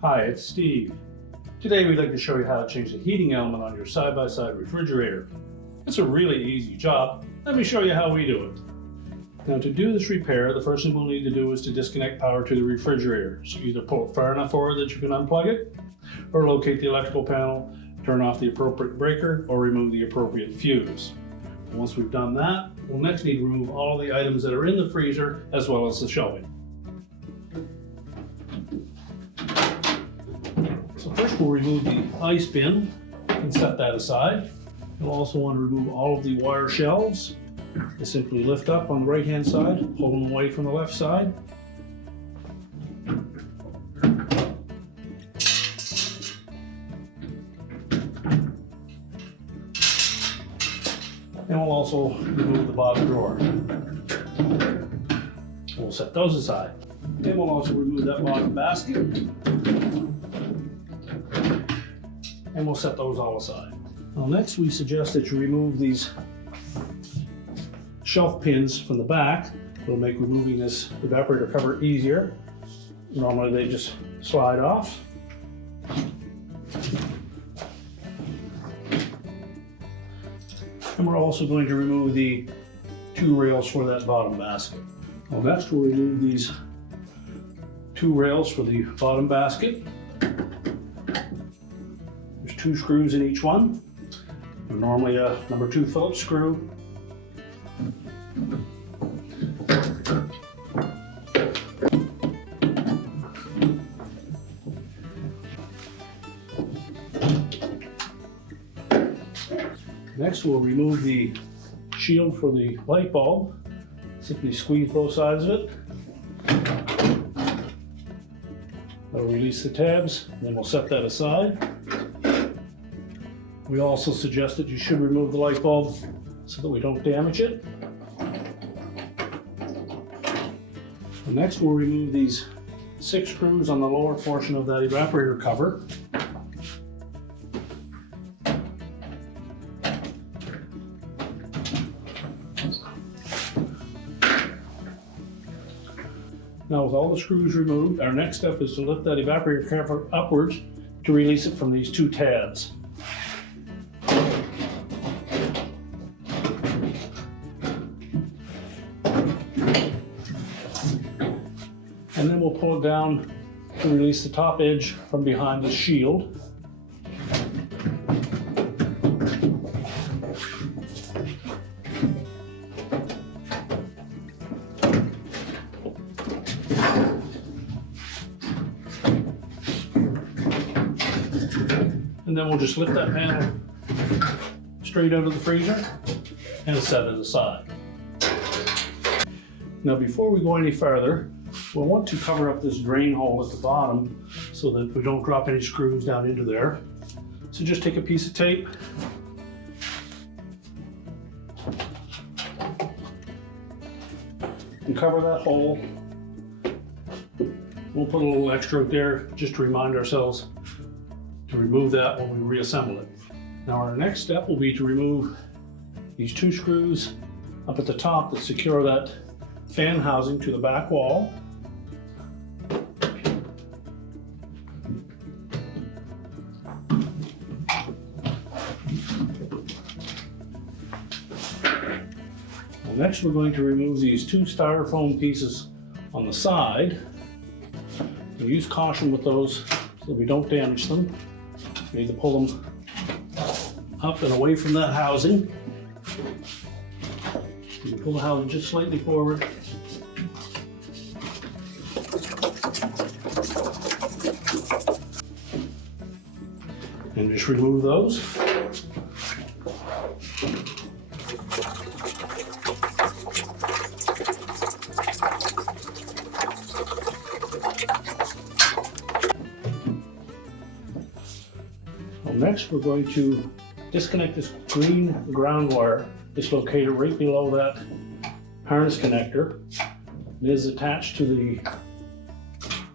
Hi, it's Steve. Today we'd like to show you how to change the heating element on your side-by-side refrigerator. It's a really easy job. Let me show you how we do it. Now to do this repair, the first thing we'll need to do is to disconnect power to the refrigerator. So either pull it far enough forward that you can unplug it, or locate the electrical panel, turn off the appropriate breaker, or remove the appropriate fuse. And once we've done that, we'll next need to remove all the items that are in the freezer as well as the shelving. So first we'll remove the ice bin and set that aside. You'll also want to remove all of the wire shelves. You simply lift up on the right hand side, pull them away from the left side. And we'll also remove the bottom drawer. We'll set those aside. Then we'll also remove that bottom basket. And we'll set those all aside. Now next we suggest that you remove these shelf pins from the back. It'll make removing this evaporator cover easier. Normally they just slide off. And we're also going to remove the two rails for that bottom basket. Well, next we'll remove these two rails for the bottom basket. There's two screws in each one. They're normally a number 2 Phillips screw. Next we'll remove the shield for the light bulb. Simply squeeze both sides of it. That'll release the tabs, then we'll set that aside. We also suggest that you should remove the light bulb so that we don't damage it. And next we'll remove these 6 screws on the lower portion of that evaporator cover. Now with all the screws removed, our next step is to lift that evaporator cover upwards to release it from these 2 tabs. And then we'll pull it down to release the top edge from behind the shield. And then we'll just lift that panel straight out of the freezer and set it aside. Now before we go any further, we'll want to cover up this drain hole at the bottom so that we don't drop any screws down into there. So just take a piece of tape and cover that hole. We'll put a little extra there just to remind ourselves to remove that when we reassemble it. Now our next step will be to remove these 2 screws up at the top that secure that fan housing to the back wall. Next, we're going to remove these 2 styrofoam pieces on the side. We'll use caution with those so that we don't damage them. We need to pull them up and away from that housing. You can pull the housing just slightly forward. And just remove those. Next, we're going to disconnect this green ground wire, this locator right below that harness connector. It is attached to the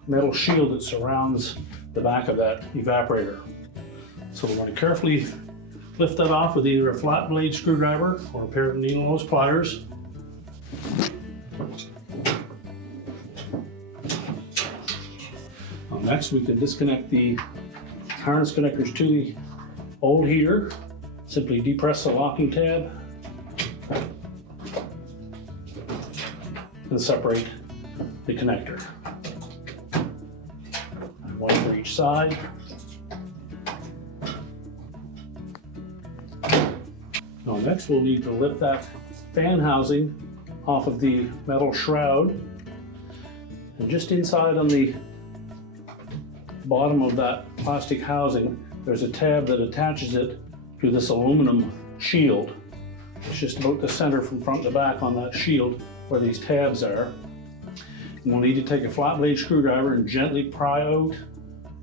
metal shield that surrounds the back of that evaporator. So we're going to carefully lift that off with either a flat blade screwdriver or a pair of needle nose pliers. Next, we can disconnect the harness connectors to the old heater. Simply depress the locking tab and separate the connector. One for each side. Now next we'll need to lift that fan housing off of the metal shroud. And just inside on the bottom of that plastic housing, there's a tab that attaches it to this aluminum shield. It's just about the center from front to back on that shield where these tabs are. And we'll need to take a flat blade screwdriver and gently pry out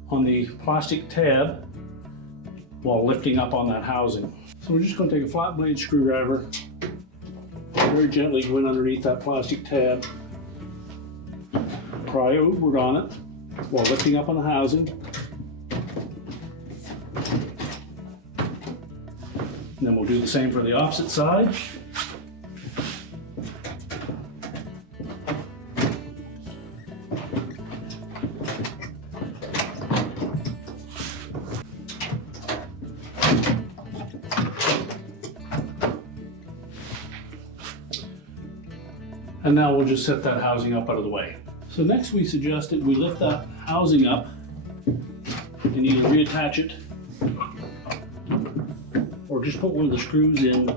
on the plastic tab while lifting up on that housing. So we're just going to take a flat blade screwdriver, very gently go in underneath that plastic tab, pry outward on it while lifting up on the housing. And then we'll do the same for the opposite side. And now we'll just set that housing up out of the way. So next we suggested we lift that housing up and either reattach it or just put one of the screws in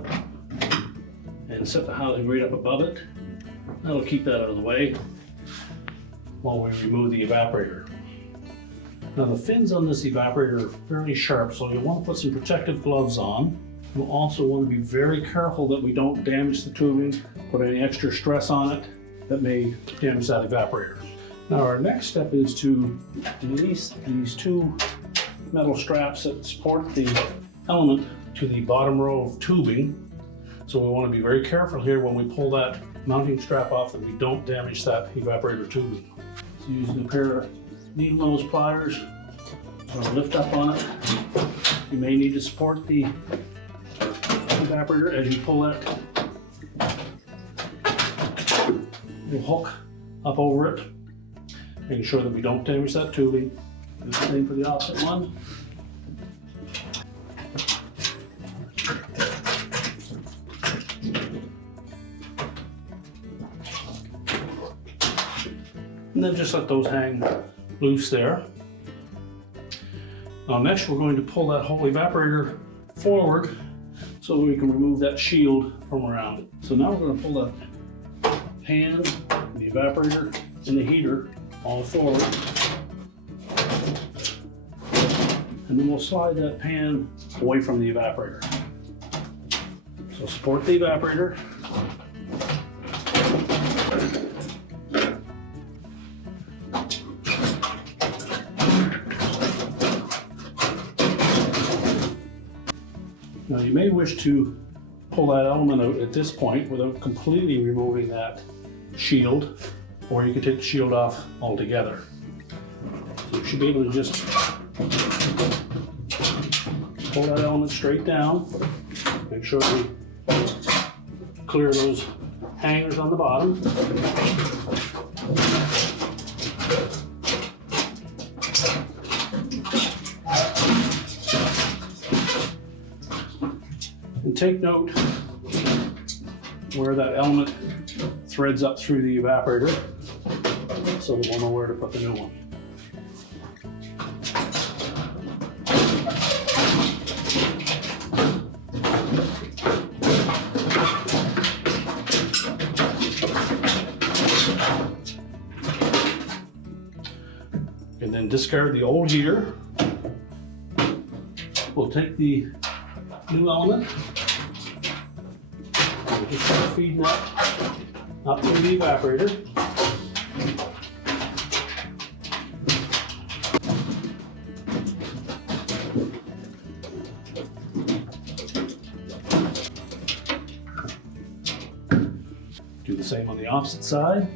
and set the housing right up above it. That'll keep that out of the way while we remove the evaporator. Now the fins on this evaporator are fairly sharp, so you'll want to put some protective gloves on. We'll also want to be very careful that we don't damage the tubing, put any extra stress on it that may damage that evaporator. Now our next step is to release these two metal straps that support the element to the bottom row of tubing. So we want to be very careful here when we pull that mounting strap off that we don't damage that evaporator tubing. So using a pair of needle nose pliers, so lift up on it. You may need to support the evaporator as you pull that little hook up over it, making sure that we don't damage that tubing. Do the same for the opposite one. And then just let those hang loose there. Now next we're going to pull that whole evaporator forward so that we can remove that shield from around it. So now we're going to pull that pan, the evaporator, and the heater all forward. And then we'll slide that pan away from the evaporator. So support the evaporator. Now you may wish to pull that element out at this point without completely removing that shield, or you can take the shield off altogether. So you should be able to just pull that element straight down. Make sure we clear those hangers on the bottom. And take note where that element threads up through the evaporator so that we'll know where to put the new one. And then discard the old heater. We'll take the new element. We'll just start feeding that up through the evaporator. Do the same on the opposite side.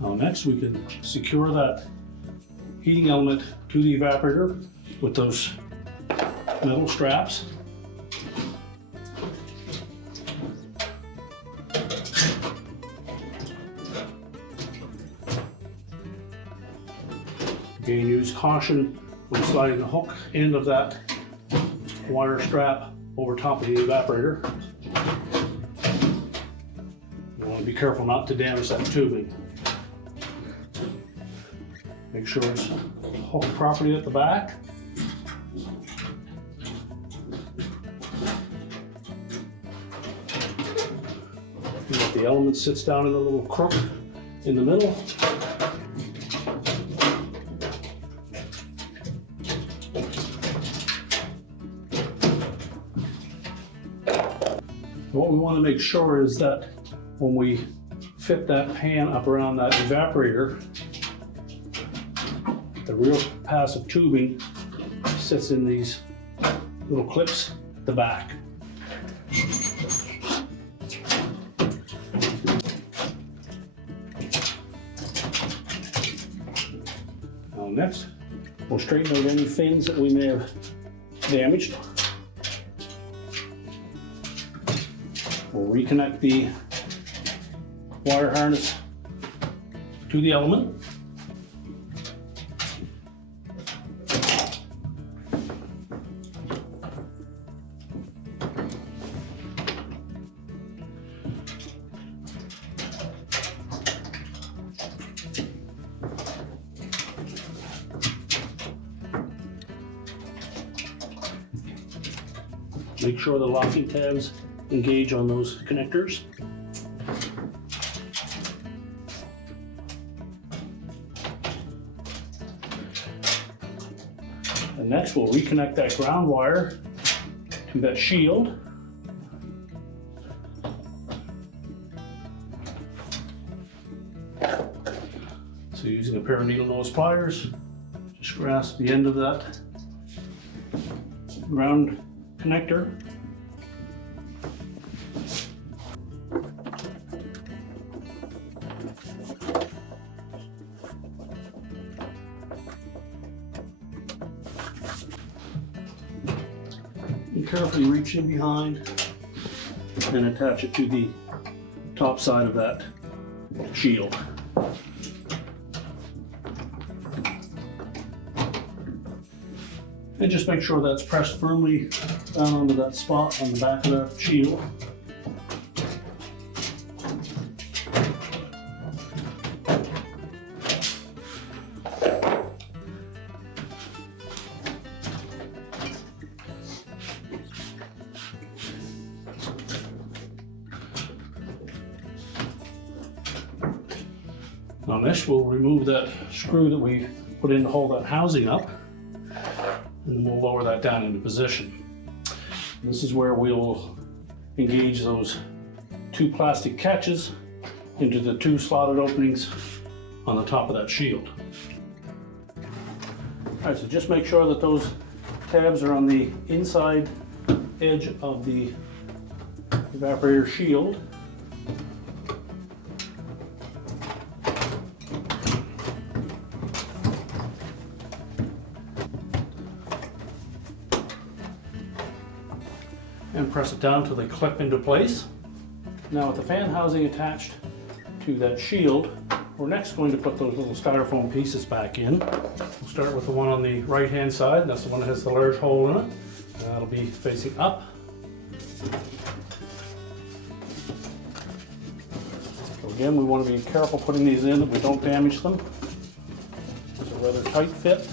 Now next we can secure that heating element to the evaporator with those metal straps. Again, use caution when sliding the hook end of that wire strap over top of the evaporator. You want to be careful not to damage that tubing. Make sure it's hooked properly at the back. Let the element sits down in a little crook in the middle. What we want to make sure is that when we fit that pan up around that evaporator, the real passive tubing sits in these little clips at the back. Now next, we'll straighten out any fins that we may have damaged. We'll reconnect the wire harness to the element. Make sure the locking tabs engage on those connectors. And next we'll reconnect that ground wire to that shield. So using a pair of needle nose pliers, just grasp the end of that ground connector. And carefully reach in behind and attach it to the top side of that shield. And just make sure that's pressed firmly down onto that spot on the back of the shield. Now next we'll remove that screw that we put in to hold that housing up, and we'll lower that down into position. This is where we'll engage those two plastic catches into the two slotted openings on the top of that shield. All right, so just make sure that those tabs are on the inside edge of the evaporator shield. And press it down until they clip into place. Now with the fan housing attached to that shield, we're next going to put those little styrofoam pieces back in. We'll start with the one on the right hand side. That's the one that has the large hole in it. That'll be facing up. So again, we want to be careful putting these in that we don't damage them. It's a rather tight fit.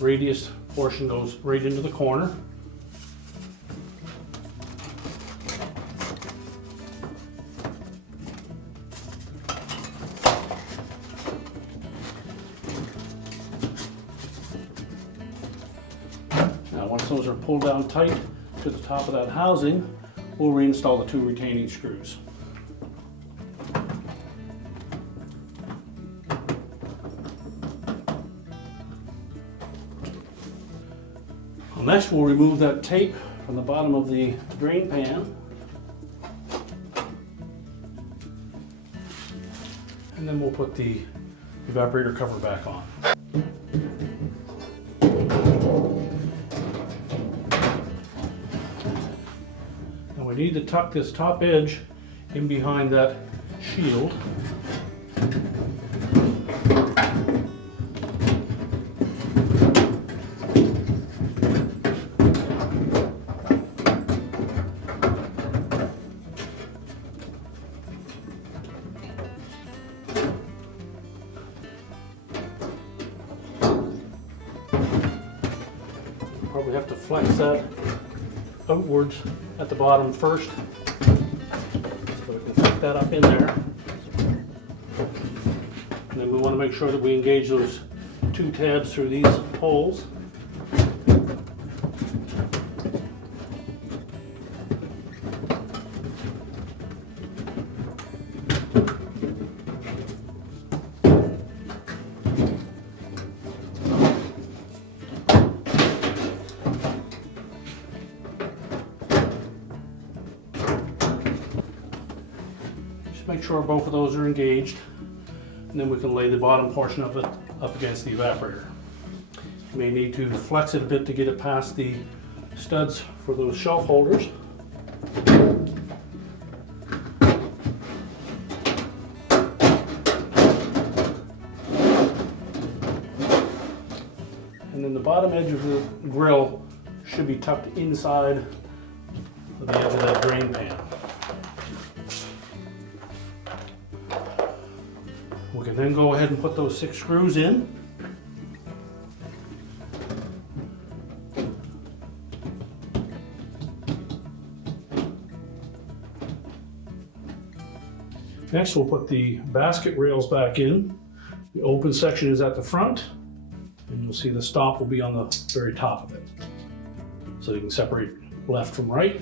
Radius portion goes right into the corner. Now once those are pulled down tight to the top of that housing, we'll reinstall the two retaining screws. Next, we'll remove that tape from the bottom of the drain pan. And then we'll put the evaporator cover back on. need to tuck this top edge in behind that shield. Probably have to flex that outwards at the bottom first, so we can tuck that up in there. And then we want to make sure that we engage those two tabs through these holes. Make sure both of those are engaged, and then we can lay the bottom portion of it up against the evaporator. You may need to flex it a bit to get it past the studs for those shelf holders. And then the bottom edge of the grill should be tucked inside of the edge of that drain pan. We can then go ahead and put those 6 screws in. Next, we'll put the basket rails back in. The open section is at the front, and you'll see the stop will be on the very top of it. So you can separate left from right.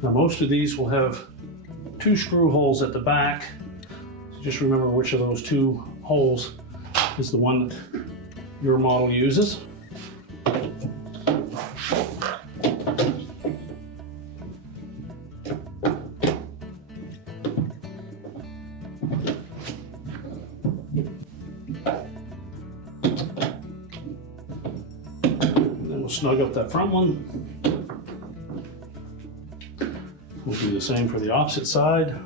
Now, most of these will have 2 screw holes at the back. So just remember which of those 2 holes is the one that your model uses. And then we'll snug up that front one. We'll do the same for the opposite side.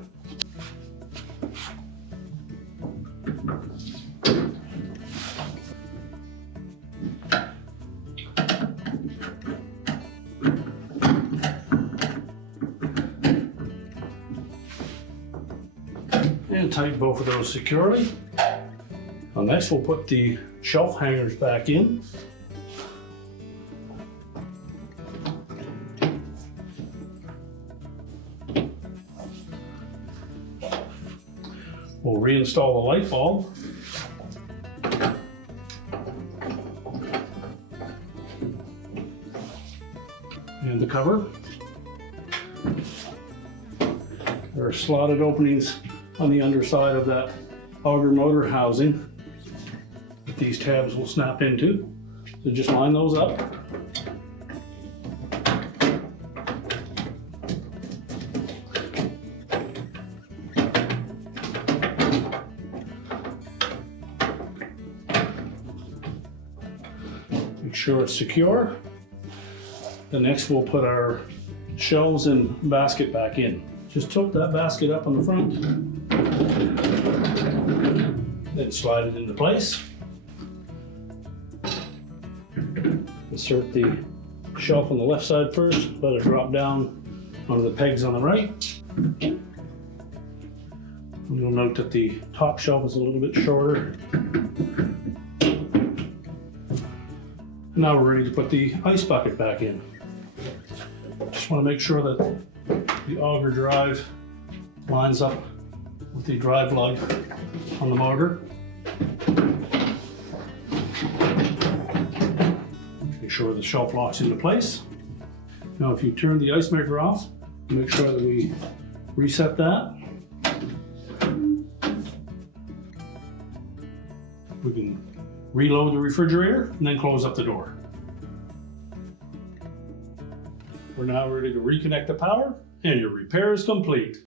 And tighten both of those securely. Now next we'll put the shelf hangers back in. We'll reinstall the light bulb. And the cover. There are slotted openings on the underside of that auger motor housing that these tabs will snap into. So just line those up. Make sure it's secure. Then next we'll put our shelves and basket back in. Just tilt that basket up on the front, then slide it into place. Insert the shelf on the left side first, let it drop down onto the pegs on the right. You'll note that the top shelf is a little bit shorter. Now we're ready to put the ice bucket back in. Just want to make sure that the auger drive lines up with the drive lug on the motor. Make sure the shelf locks into place. Now if you turn the ice maker off, make sure that we reset that. We can reload the refrigerator and then close up the door. We're now ready to reconnect the power, and your repair is complete.